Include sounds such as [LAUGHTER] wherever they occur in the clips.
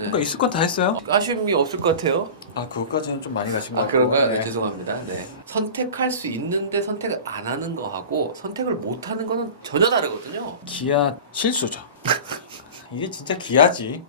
그러니까 있을 건 다 했어요. 아쉬움이 없을 것 같아요. 아 그것까지는 좀 많이 가신 것 아 같고. 그런가요? 네, 네. 죄송합니다. 네. 선택할 수 있는데 선택을 안 하는 거하고 선택을 못 하는 거는 전혀 다르거든요. 기아 실수죠. [LAUGHS] 이게 진짜 기아지.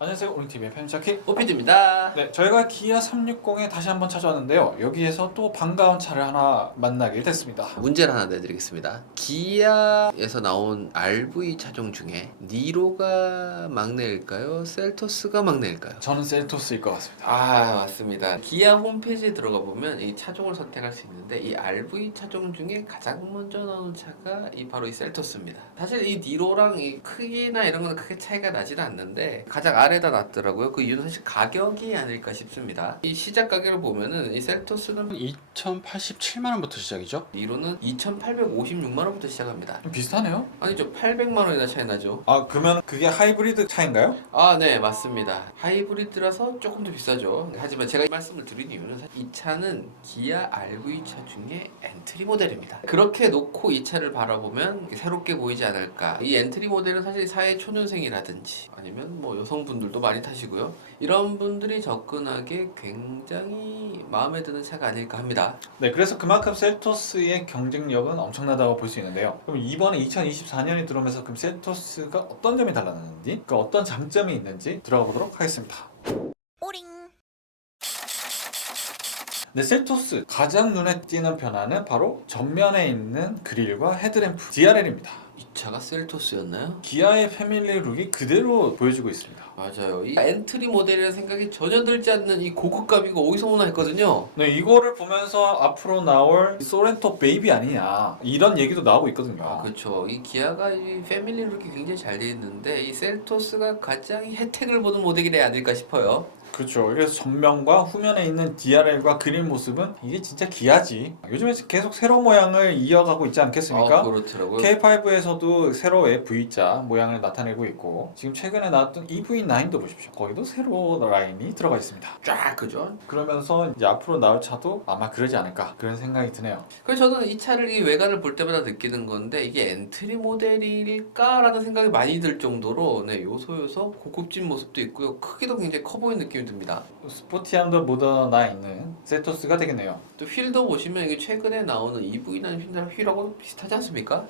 안녕하세요. 오늘 TV의 편차키. 오피드입니다. 네, 저희가 기아 360에 다시 한번 찾아왔는데요. 여기에서 또 반가운 차를 하나 만나게 됐습니다. 문제를 하나 내드리겠습니다. 기아에서 나온 RV 차종 중에 니로가 막내일까요? 셀토스가 막내일까요? 저는 셀토스일 것 같습니다. 아 맞습니다. 기아 홈페이지에 들어가 보면 이 차종을 선택할 수 있는데 이 RV 차종 중에 가장 먼저 나오는 차가 이 바로 이 셀토스입니다. 사실 이 니로랑 이 크기나 이런 거는 크게 차이가 나지는 않는데 가장 아래다 놨더라고요. 그 이유는 사실 가격이 아닐까 싶습니다. 이 시작 가격을 보면은 이 셀토스는 2,087만 원부터 시작이죠? 니로는 2,856만 원부터 시작합니다. 좀 비슷하네요. 아니죠, 800만 원이나 차이 나죠. 아 그러면 그게 하이브리드 차인가요? 아, 네, 맞습니다. 하이브리드라서 조금 더 비싸죠. 하지만 제가 이 말씀을 드린 이유는 사실 이 차는 기아 RV 차 중에 엔트리 모델입니다. 그렇게 놓고 이 차를 바라보면 새롭게 보이지 않을까. 이 엔트리 모델은 사실 사회 초년생이라든지 아니면 뭐 여성분 들도 많이 타시고요. 이런 분들이 접근하기에 굉장히 마음에 드는 차가 아닐까 합니다. 네, 그래서 그만큼 셀토스의 경쟁력은 엄청나다고 볼 수 있는데요. 그럼 이번에 2024년이 들어오면서 그럼 셀토스가 어떤 점이 달라졌는지, 그 어떤 장점이 있는지 들어가 보도록 하겠습니다. 네, 셀토스 가장 눈에 띄는 변화는 바로 전면에 있는 그릴과 헤드램프 DRL입니다. 이 차가 셀토스였나요? 기아의 패밀리 룩이 그대로 보여지고 있습니다. 맞아요. 이 엔트리 모델이라는 생각이 전혀 들지 않는 이 고급감 이거 어디서 오나 했거든요. 네, 이거를 보면서 앞으로 나올 소렌토 베이비 아니냐 이런 얘기도 나오고 있거든요. 아, 그렇죠. 이 기아가 이 패밀리 룩이 굉장히 잘 돼 있는데 이 셀토스가 가장 혜택을 보는 모델이 아닐까 싶어요. 그렇죠. 그래서 전면과 후면에 있는 DRL과 그릴 모습은 이게 진짜 기아지. 요즘에 계속 세로 모양을 이어가고 있지 않겠습니까? 아, 그렇더라고요. K5에서도 세로의 V자 모양을 나타내고 있고 지금 최근에 나왔던 EV9도 보십시오. 거기도 세로 라인이 들어가 있습니다. 쫙 그죠? 그러면서 이제 앞으로 나올 차도 아마 그러지 않을까 그런 생각이 드네요. 그래서 저는 이 차를 이 외관을 볼 때마다 느끼는 건데 이게 엔트리 모델일까라는 생각이 많이 들 정도로 네, 요소 요소 고급진 모습도 있고요. 크기도 굉장히 커 보이는 느낌 이 듭니다. 스포티함도 묻어나 있는 세토스가 되겠네요. 또 휠도 보시면 이게 최근에 나오는 EV라는 휠- 휠하고 비슷하지 않습니까?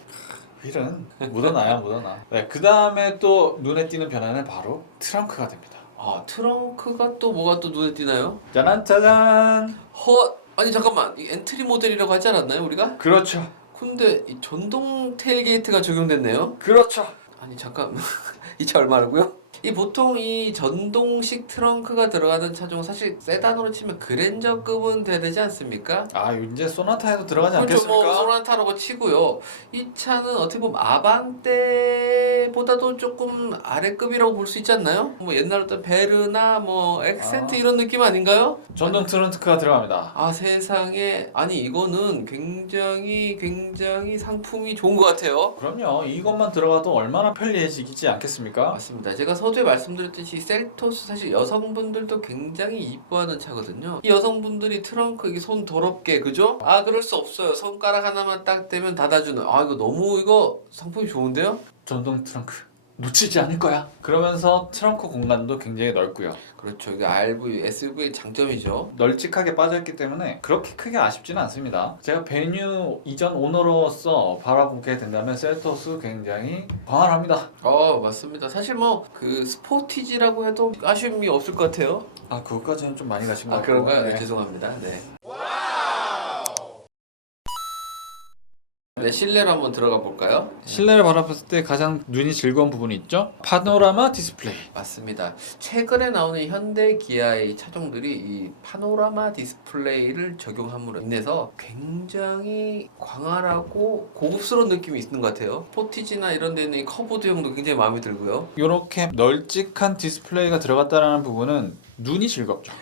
휠은 묻어나야 묻어나. 네, 그 다음에 또 눈에 띄는 변화는 바로 트렁크가 됩니다. 아 트렁크가 또 뭐가 또 눈에 띄나요? 짜란 짜잔. 허 아니 잠깐만 이 엔트리 모델이라고 하지 않았나요 우리가? 그렇죠. 근데 이 전동 테일게이트가 적용됐네요. 그렇죠. 아니 잠깐 [LAUGHS] 이 차 얼마라고요? 이 보통 이 전동식 트렁크가 들어가는 차종은 사실 세단으로 치면 그랜저급은 돼야 되지 않습니까? 아 이제 소나타에도 들어가지 그렇죠 않겠습니까? 뭐 소나타라고 치고요. 이 차는 어떻게 보면 아반떼보다도 조금 아래급이라고 볼 수 있지 않나요? 뭐 옛날 어떤 베르나 뭐 엑센트 아. 이런 느낌 아닌가요? 전동 트렁크가 들어갑니다. 아 세상에 아니 이거는 굉장히 굉장히 상품이 좋은 것 같아요. 그럼요. 이것만 들어가도 얼마나 편리해지지 않겠습니까? 맞습니다. 제가 서 두에 말씀드렸듯이 셀토스 사실 여성분들도 굉장히 이뻐하는 차거든요. 이 여성분들이 트렁크 이게 손 더럽게 그죠? 아 그럴 수 없어요. 손가락 하나만 딱 대면 닫아주는. 아 이거 너무 이거 상품이 좋은데요? 전동 트렁크 놓치지 않을 거야. 그러면서 트렁크 공간도 굉장히 넓고요. 그렇죠. 이게 RV, SUV의 장점이죠. 널찍하게 빠져있기 때문에 그렇게 크게 아쉽지는 않습니다. 제가 베뉴 이전 오너로서 바라보게 된다면 셀토스 굉장히 광활합니다. 어 맞습니다. 사실 뭐 그 스포티지라고 해도 아쉬움이 없을 것 같아요. 아 그것까지는 좀 많이 가신 것 아 같고. 그런가요? 네, 네. 죄송합니다. 네. 네 실내로 한번 들어가 볼까요? 실내를 바라봤을 때 가장 눈이 즐거운 부분이 있죠? 파노라마 디스플레이. 맞습니다. 최근에 나오는 현대 기아의 차종들이 이 파노라마 디스플레이를 적용함으로 인해서 굉장히 광활하고 고급스러운 느낌이 있는 것 같아요. 포티지나 이런 데는 이 커브드형도 굉장히 마음에 들고요. 이렇게 널찍한 디스플레이가 들어갔다는 부분은 눈이 즐겁죠.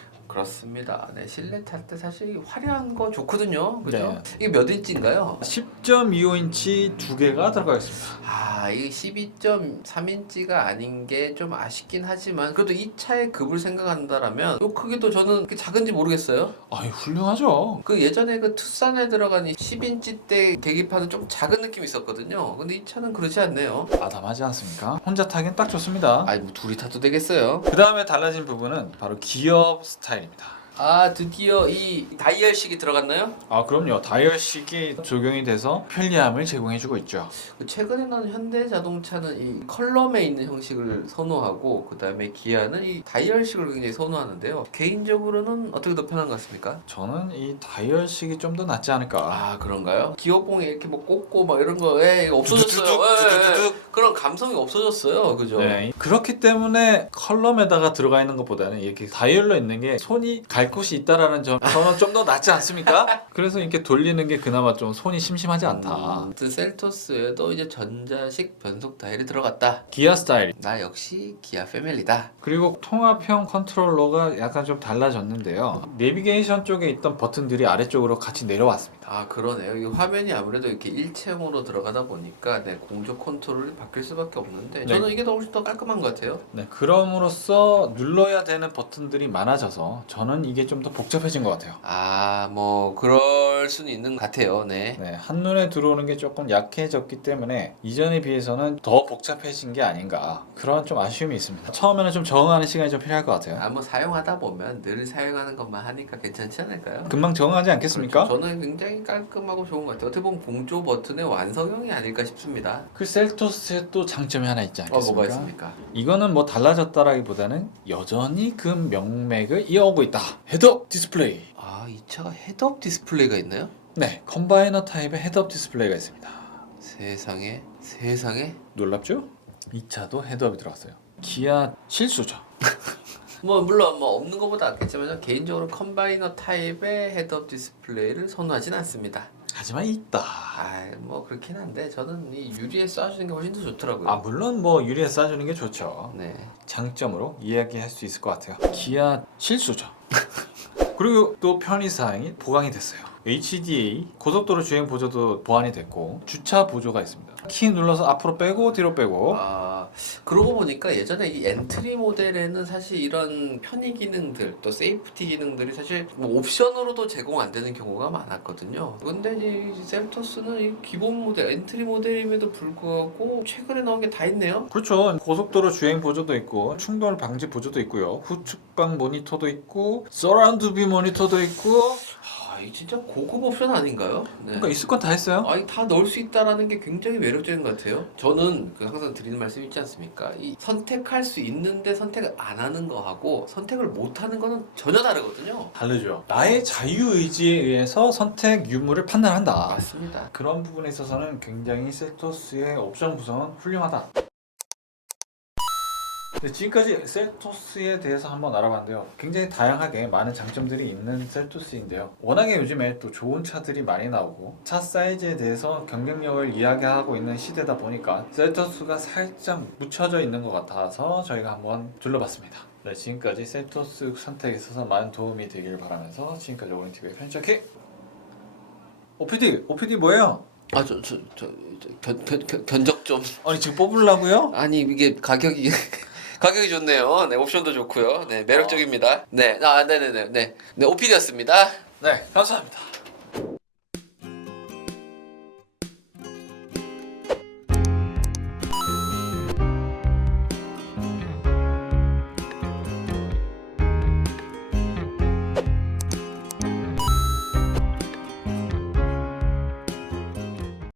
그렇습니다. 네, 실내 탈때 사실 화려한 거 좋거든요. 그죠? 네. 이게 몇 인치인가요? 10.25인치 두 개가 들어가 있습니다. 아, 이게 12.3인치가 아닌 게 좀 아쉽긴 하지만 그래도 이 차의 급을 생각한다라면 이 크기도 저는 그렇게 작은지 모르겠어요. 아이 훌륭하죠. 그 예전에 그 투싼에 들어간 이 10인치 대 계기판은 좀 작은 느낌이 있었거든요. 근데 이 차는 그렇지 않네요. 아담하지 않습니까? 혼자 타기엔 딱 좋습니다. 아이 뭐 둘이 타도 되겠어요. 그 다음에 달라진 부분은 바로 기어 스타일 입니다. 아 드디어 이 다이얼식이 들어갔나요? 아 그럼요. 다이얼식이 적용이 돼서 편리함을 제공해주고 있죠. 그 최근에 나온 현대 자동차는 이 컬럼에 있는 형식을 선호하고 그 다음에 기아는 이 다이얼식을 굉장히 선호하는데요. 개인적으로는 어떻게 더 편한 것 같습니까? 저는 이 다이얼식이 좀 더 낫지 않을까. 아 그런가요? 기어봉에 이렇게 뭐 꽂고 막 이런 거에 없어졌어요. 예, 예, 예. 그런 감성이 없어졌어요. 그죠? 네, 그렇기 때문에 컬럼에다가 들어가 있는 것보다는 이렇게 다이얼로 있는 게 손이 갈 곳이 있다라는 점 저는 좀 더 낫지 않습니까? [LAUGHS] 그래서 이렇게 돌리는 게 그나마 좀 손이 심심하지 않다. 아무튼 셀토스에도 이제 전자식 변속 다이얼이 들어갔다. 기아 스타일 나 역시 기아 패밀리다. 그리고 통합형 컨트롤러가 약간 좀 달라졌는데요. 내비게이션 쪽에 있던 버튼들이 아래쪽으로 같이 내려왔습니다. 아 그러네요. 이 화면이 아무래도 이렇게 일체형으로 들어가다 보니까 네, 공조 컨트롤이 바뀔 수밖에 없는데 네. 저는 이게 더 훨씬 더 깔끔한 것 같아요. 네, 그럼으로써 눌러야 되는 버튼들이 많아져서 저는 이게 좀 더 복잡해진 것 같아요. 아 뭐 그럴 수는 있는 것 같아요. 네. 네, 한눈에 들어오는 게 조금 약해졌기 때문에 이전에 비해서는 더 복잡해진 게 아닌가 그런 좀 아쉬움이 있습니다. 처음에는 좀 적응하는 시간이 좀 필요할 것 같아요. 아 뭐 사용하다 보면 늘 사용하는 것만 하니까 괜찮지 않을까요? 금방 적응하지 않겠습니까? 그렇죠. 저는 굉장히 깔끔하고 좋은 것 같아요. 어떻게 보면 공조 버튼의 완성형이 아닐까 싶습니다. 그 셀토스의 또 장점이 하나 있지 어 않겠습니까? 뭐가 있습니까? 이거는 뭐 달라졌다라기보다는 여전히 그 명맥을 이어오고 있다. 헤드업 디스플레이. 아 이 차가 헤드업 디스플레이가 있나요? 네, 컴바이너 타입의 헤드업 디스플레이가 있습니다. 세상에 세상에 놀랍죠? 이 차도 헤드업이 들어갔어요. 기아 실수죠. [LAUGHS] 뭐 물론 뭐 없는 것보다 낫겠지만 개인적으로 컴바이너 타입의 헤드업 디스플레이를 선호하진 않습니다. 하지만 있다. 아 뭐 그렇긴 한데 저는 이 유리에 쏴주는 게 훨씬 더 좋더라고요. 아 물론 뭐 유리에 싸주는 게 좋죠. 네. 장점으로 이야기할 수 있을 것 같아요. 기아 실수죠. 그리고 또 편의사항이 보강이 됐어요. HDA 고속도로 주행 보조도 보완이 됐고 주차 보조가 있습니다. 키 눌러서 앞으로 빼고 뒤로 빼고 아 그러고 보니까 예전에 이 엔트리 모델에는 사실 이런 편의 기능들 또 세이프티 기능들이 사실 뭐 옵션으로도 제공 안 되는 경우가 많았거든요. 근데 이 셀토스는 이 기본 모델 엔트리 모델임에도 불구하고 최근에 나온 게 다 있네요. 그렇죠. 고속도로 주행 보조도 있고 충돌 방지 보조도 있고요. 후측방 모니터도 있고 서라운드 뷰 모니터도 있고 아, 이 진짜 고급 옵션 아닌가요? 네. 그러니까 있을 건 다 했어요. 아니 다 넣을 수 있다라는 게 굉장히 매력적인 것 같아요. 저는 그 항상 드리는 말씀 있지 않습니까? 이 선택할 수 있는데 선택을 안 하는 거하고 선택을 못 하는 거는 전혀 다르거든요. 다르죠. 나의 자유 의지에 의해서 선택 유무를 판단한다. 맞습니다. 그런 부분에 있어서는 굉장히 셀토스의 옵션 구성은 훌륭하다. 네, 지금까지 셀토스에 대해서 한번 알아봤는데요. 굉장히 다양하게 많은 장점들이 있는 셀토스인데요. 워낙에 요즘에 또 좋은 차들이 많이 나오고 차 사이즈에 대해서 경쟁력을 이야기하고 있는 시대다 보니까 셀토스가 살짝 묻혀져 있는 것 같아서 저희가 한번 둘러봤습니다. 네, 지금까지 셀토스 선택에 있어서 많은 도움이 되기를 바라면서 지금까지 오렌티브의 편집기 OPD, OPD 뭐예요? 아저저 저 견, 견, 견, 견적 좀 아니 지금 뽑으려고요? 아니 이게 가격이 가격이 좋네요. 네 옵션도 좋고요. 네 매력적입니다. 네, 아 네네네 네, 네 OPD였습니다. 네, 감사합니다.